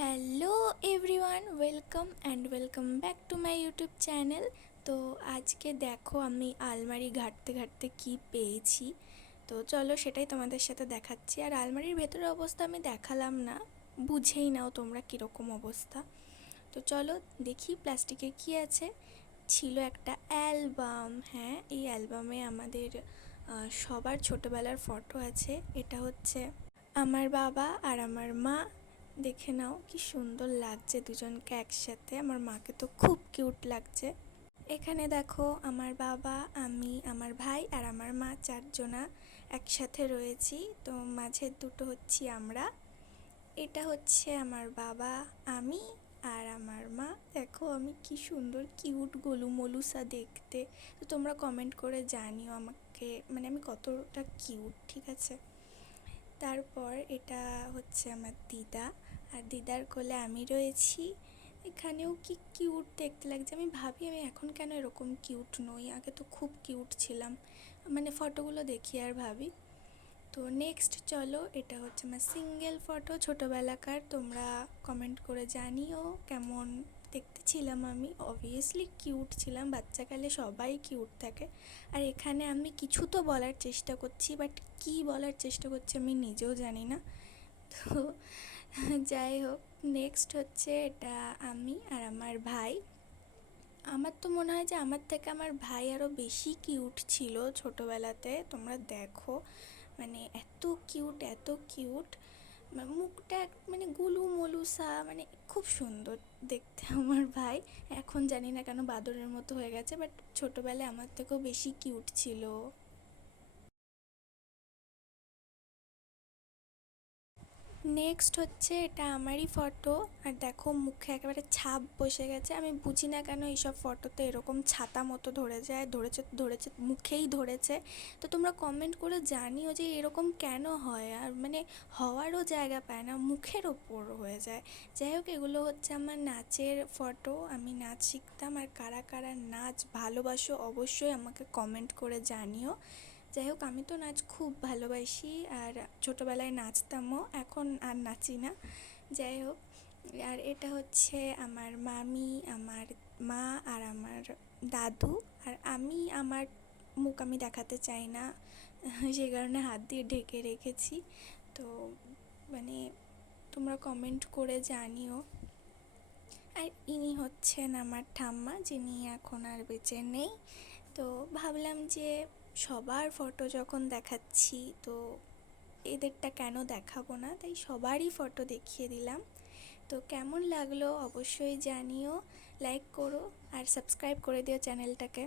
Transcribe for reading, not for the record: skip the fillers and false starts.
Hello everyone, welcome back to my YouTube channel. তো আজকে দেখো আমি আলমারি ঘাঁটতে ঘাঁটতে কী পেয়েছি। তো চলো সেটাই তোমাদের সাথে দেখাচ্ছি। আর আলমারির ভেতরের অবস্থা আমি দেখালাম না, বুঝেই নাও তোমরা কীরকম অবস্থা। তো চলো দেখি প্লাস্টিকে কী আছে। ছিল একটা অ্যালবাম। হ্যাঁ, এই অ্যালবামে আমাদের সবার ছোটোবেলার ফটো আছে। এটা হচ্ছে আমার বাবা আর আমার মা। দেখে নাও কি সুন্দর লাগছে দুজনকে একসাথে। আমার মাকে তো খুব কিউট লাগছে। এখানে দেখো আমার বাবা, আমি, আমার ভাই আর আমার মা চারজনা একসাথে রয়েছি। তো মাঝের দুটো হচ্ছি আমরা। এটা হচ্ছে আমার বাবা, আমি আর আমার মা। দেখো আমি কি সুন্দর কিউট গোলু মলুসা দেখতে। তো তোমরা কমেন্ট করে জানিও আমাকে, মানে আমি কতটা কিউট, ঠিক আছে। তারপর এটা হচ্ছে আমার দিদা, আর দিদার কোলে আমি রয়েছি। এখানেও কি কিউট দেখতে লাগছে। আমি ভাবি আমি এখন কেন এরকম কিউট নই, আগে তো খুব কিউট ছিলাম, মানে ফটোগুলো দেখি আর ভাবি। তো নেক্সট চলো, এটা হচ্ছে আমার সিঙ্গেল ফটো ছোটোবেলাকার। তোমরা কমেন্ট করে জানিও কেমন দেখতে ছিলাম আমি। অবভিয়াসলি কিউট ছিলাম, বাচ্চাকালে সবাই কিউট থাকে। আর এখানে আমি কিছু তো বলার চেষ্টা করছি, বাট কী বলার চেষ্টা করছি আমি নিজেও জানি না। তো যাই হোক, নেক্সট হচ্ছে এটা আমি আর আমার ভাই। আমার তো মনে হয় যে আমার থেকে আমার ভাই আরও বেশি কিউট ছিল ছোটোবেলাতে। তোমরা দেখো, মানে এত কিউট, এত কিউট। মুখটা মানে গুলু মলুসা, মানে খুব সুন্দর দেখতে আমার ভাই। এখন জানি না কেন বাদরের মতো হয়ে গেছে, বাট ছোটোবেলায় আমার থেকেও বেশি কিউট ছিল। নেক্সট হচ্ছে এটা আমারই ফটো। আর দেখো মুখে একেবারে ছাপ বসে গেছে। আমি বুঝি না কেন এইসব ফটোতে এরকম ছাতা মতো ধরে যায়, ধরেছে ধরেছে মুখেই ধরেছে। তো তোমরা কমেন্ট করে জানিও যে এরকম কেন হয়, আর মানে হওয়ারও জায়গা পায় না, মুখের ওপর হয়ে যায়। যাই হোক, এগুলো হচ্ছে আমার নাচের ফটো। আমি নাচ শিখতাম। আর কারা কারা নাচ ভালোবাসো অবশ্যই আমাকে কমেন্ট করে জানিও। যাই হোক, আমি তো নাচ খুব ভালোবাসি, আর ছোটোবেলায় নাচতামও, এখন আর নাচি না। যাই হোক, আর এটা হচ্ছে আমার মামি, আমার মা আর আমার দাদু। আর আমি আমার মুখ আমি দেখাতে চাই না, সেই কারণে হাত দিয়ে ঢেকে রেখেছি। তো মানে তোমরা কমেন্ট করে জানিও। আর ইনি হচ্ছেন আমার ঠাম্মা, যিনি এখন আর বেঁচে নেই। তো ভাবলাম যে সবার ফটো যখন দেখাচ্ছি, তো এদেরটা কেন দেখাবো না, তাই সবারই ফটো দেখিয়ে দিলাম। তো কেমন লাগলো অবশ্যই জানিও, লাইক করো আর সাবস্ক্রাইব করে দিও চ্যানেলটাকে।